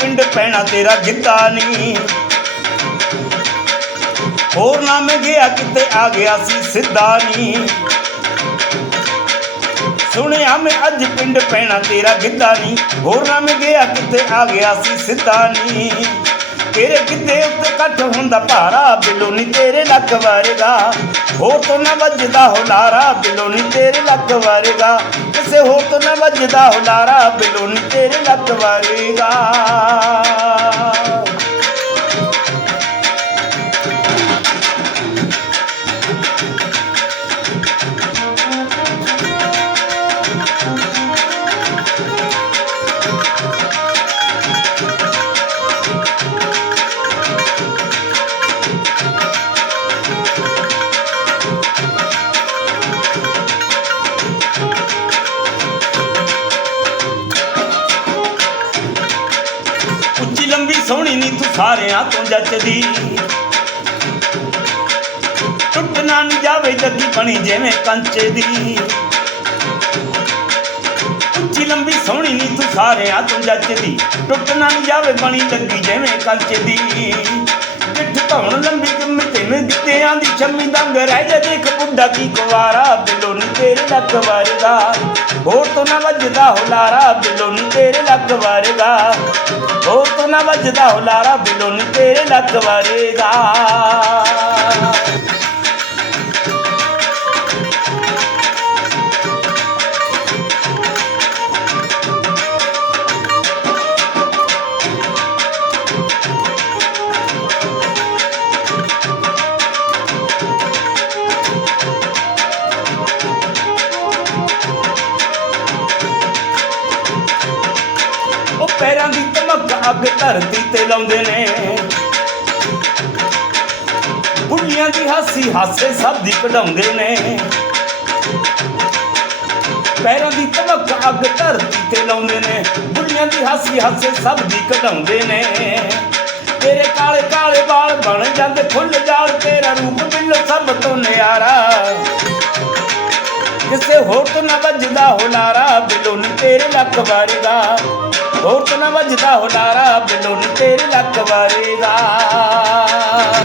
ਪਿੰਡ ਪੈਣਾ ਤੇਰਾ ਗਿੱਧਾ ਨਹੀਂ। ਹੋਰ ਨਾ ਮੈਂ ਗਿਆ ਕਿਤੇ ਆ ਗਿਆ ਸੀ ਸਿੱਧਾ ਨਹੀਂ। ਸੁਣਿਆ ਮੈਂ ਅੱਜ ਪਿੰਡ ਪੈਣਾ ਤੇਰਾ ਗਿੱਧਾ ਨਹੀਂ। ਹੋਰ ਨਾ ਮੈਂ ਗਿਆ ਕਿਤੇ ਆ ਗਿਆ ਸੀ ਸਿੱਧਾ ਨਹੀਂ। ਤੇਰੇ ਗਿੱਧੇ ਉੱਤੇ ਕੱਟ ਹੁੰਦਾ ਭਾਰਾ? ਬਿੱਲੋ ਨਹੀਂ ਤੇਰੇ ਲੱਕ ਵਰਗਾ। ਹੋਰ ਤੋਂ ਨਾ ਵੱਜਦਾ ਹੁਲਾਰਾ ਬਿੱਲੋ ਨਹੀਂ ਤੇਰੇ ਲੱਕ ਵਰਗਾ। ਕਿਸੇ ਹੋਰ ਤੋਂ ਨਾ ਵੱਜਦਾ ਹੁਲਾਰਾ ਬਿੱਲੋ ਨਹੀਂ ਤੇਰੇ ਲੱਕ ਵਾਰੇਗਾ। ਸਾਰਿਆਂ ਤੋਂ ਜੱਚਦੀ ਟੁੱਟਣਾ ਨਹੀਂ ਜਾਵੇ ਜੱਗੀ ਬਣੀ ਜਿਵੇਂ ਕੰਚੇ ਦੀ। ਉੱਚੀ ਲੰਬੀ ਸੋਹਣੀ ਨੀ ਤੂੰ ਸਾਰਿਆਂ ਤੋਂ ਜੱਚਦੀ ਟੁੱਟਣਾ ਨਹੀਂ ਜਾਵੇ ਬਣੀ ਲੱਗੀ ਜਿਵੇਂ ਕੰਚੇ ਦੀ। ਗਿੱਠ ਧੌਣ ਲੰਬੀ ਕਿੰਮ ਤਿਵੇਂ ਦਿੱਤਿਆਂ ਦੀ ਛੰਮੀ ਦੰਗ ਰਹਿ ਜਾ, ਦੇਖ ਬੁੱਢਾ ਕੀ ਕੁਵਾਰਾ ਬਿੱਲੋ ਨੀ ਤੇਰੇ ਲੱਕ ਵਾਰਦਾ ਹੋਰ ਤੋਂ ਨਾ ਵੱਜਦਾ ਹੁਲਾਰਾ ਬਿੱਲੋ ਨੀ ਤੇਰੇ ਲੱਕ ਵਰਗਾ। ਹੋਰ ਤੋਂ ਨਾ ਵੱਜਦਾ ਹੁਲਾਰਾ ਬਿੱਲੋ ਨੀ ਤੇਰੇ ਲੱਕ ਵਾਰੇਗਾ। ਪੈਰਾਂ ਦੀ ਧਮਕ ਅੱਗ ਧਰਤੀ ਤੇ ਲਾਉਂਦੇ ਨੇ। ਬੁੱਢੀਆਂ ਦੀ ਹਾਸੀ ਹਾਸੇ ਸਭ ਦੀ ਕਢਾਉਂਦੇ ਨੇ। ਪੈਰਾਂ ਦੀ ਧਮਕ ਅੱਗ ਧਰਤੀ ਤੇ ਲਾਉਂਦੇ ਨੇ। ਬੁੱਢੀਆਂ ਦੀ ਹਾਸੀ ਹਾਸੇ ਸਭ ਦੀ ਕਢਾਉਂਦੇ ਨੇ। ਤੇਰੇ ਕਾਲੇ ਕਾਲੇ ਵਾਲ ਬਣ ਜਾਂਦੇ ਫੁੱਲ ਜਾਲ, ਤੇਰਾ ਰੂਪ ਬਿੱਲ ਸਭ ਤੋਂ ਨਿਆਰਾ। ਕਿਸੇ ਹੋਰ ਤੋਂ ਨਾ ਵੱਜਦਾ ਹੁਲਾਰਾ ਬਿੱਲੋ ਨੀ ਤੇਰੇ ਲੱਕ ਵਾਰੇਗਾ ਹੋਰ ਤੋਂ ਨਾ ਵੱਜਦਾ ਹੁਲਾਰਾ ਬਿੱਲੋ ਨੀ ਤੇਰੇ ਲੱਕ ਵਾਰੇਗਾ ਦਾ।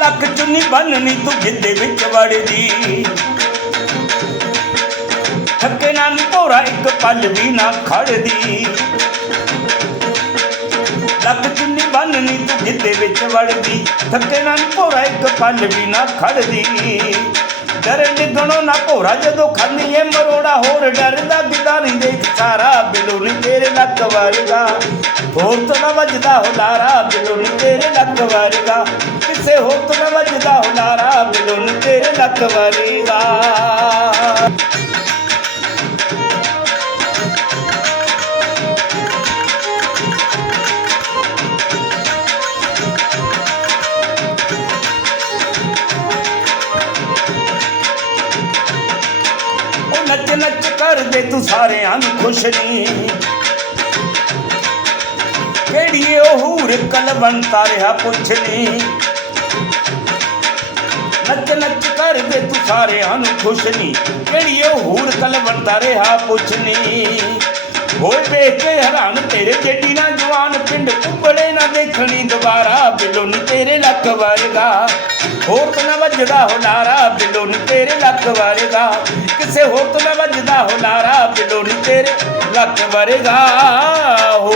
ਲੱਕ ਚੁੰਨੀ ਬੰਨਣੀ ਤੂੰ ਗਿੱਧੇ ਵਿੱਚ ਵੜਦੀ। ਥੱਕੇ ਨਾਲ ਨੀ ਭੋਰਾ ਇੱਕ ਪਲ ਵੀ ਨਾ ਖੜਦੀ। ਬੰਨਣੀ ਵਿੱਚ ਵੜਦੀ ਥੱਕੇ ਨਾ ਭੋਰਾ ਇੱਕ ਪਲ ਵੀ ਨਾ ਖੜਦੀ। ਡਰ ਨਿਗਣੋ ਨਾ ਭੋਰਾ, ਜਦੋਂ ਖਾਨੀ ਏ ਮਰੋੜਾ, ਹੋਰ ਡਰਦਾ ਦਿਦਾ ਨਹੀਂ ਦੇਖ ਸਾਰਾ ਬਿਲੋ ਨੀ ਤੇਰੇ ਲੱਕ ਵਰਗਾ। ਹੋਰ ਤੋਂ ਨਾ ਵੱਜਦਾ ਹੁਲਾਰਾ ਬਿਲੋ ਨੀ ਤੇਰੇ ਲੱਕ ਵਰਗਾ। ਕਿਸੇ ਹੋਰ ਤੋਂ ਨਾ ਵੱਜਦਾ ਹੁਲਾਰਾ ਬਿਲੋ ਨੀ ਤੇਰੇ ਲੱਕ ਵਰਗਾ। ਨੱਚ ਨੱਚ ਕਰਦੇ ਤੂੰ ਸਾਰਿਆਂ ਨੂੰ ਖੁਸ਼ ਨਹੀਂ। ਕਿਹੜੀ ਉਹ ਹੂਰ ਕਲਵੰਤਾ ਰਿਹਾ ਪੁੱਛ ਨਹੀਂ। ਨੱਚ ਨੱਚ ਕਰਦੇ ਤੂੰ ਸਾਰਿਆਂ ਨੂੰ ਖੁਸ਼ ਨਹੀਂ। ਕਿਹੜੀ ਉਹ ਹੂਰ ਕਲਵੰਤਾ ਰਿਹਾ ਪੁੱਛ ਨਹੀਂ। ਹੋਏ ਵੇਖ ਕੇ ਹੈਰਾਨ ਤੇਰੇ ਜੇਡੀ ਨਾ ਜਵਾਨ, ਪਿੰਡ ਕੁੱਬੜੇ ਨਾ ਦੇਖਣੀ ਦੁਬਾਰਾ, ਬਿੱਲੋ ਨੀ ਤੇਰੇ ਲੱਕ ਵਰਗਾ। ਹੋਰ ਤੋਂ ਨਾ ਵੱਜਦਾ ਹੁਲਾਰਾ ਬਿੱਲੋ ਨੀ ਤੇਰੇ ਲੱਕ ਵਰਗਾ। ਕਿਸੇ ਹੋਰ ਤੋਂ ਨਾ ਵੱਜਦਾ ਹੁਲਾਰਾ ਬਿੱਲੋ ਨੀ ਤੇਰੇ ਲੱਕ ਵਰਗਾ। ਹੋ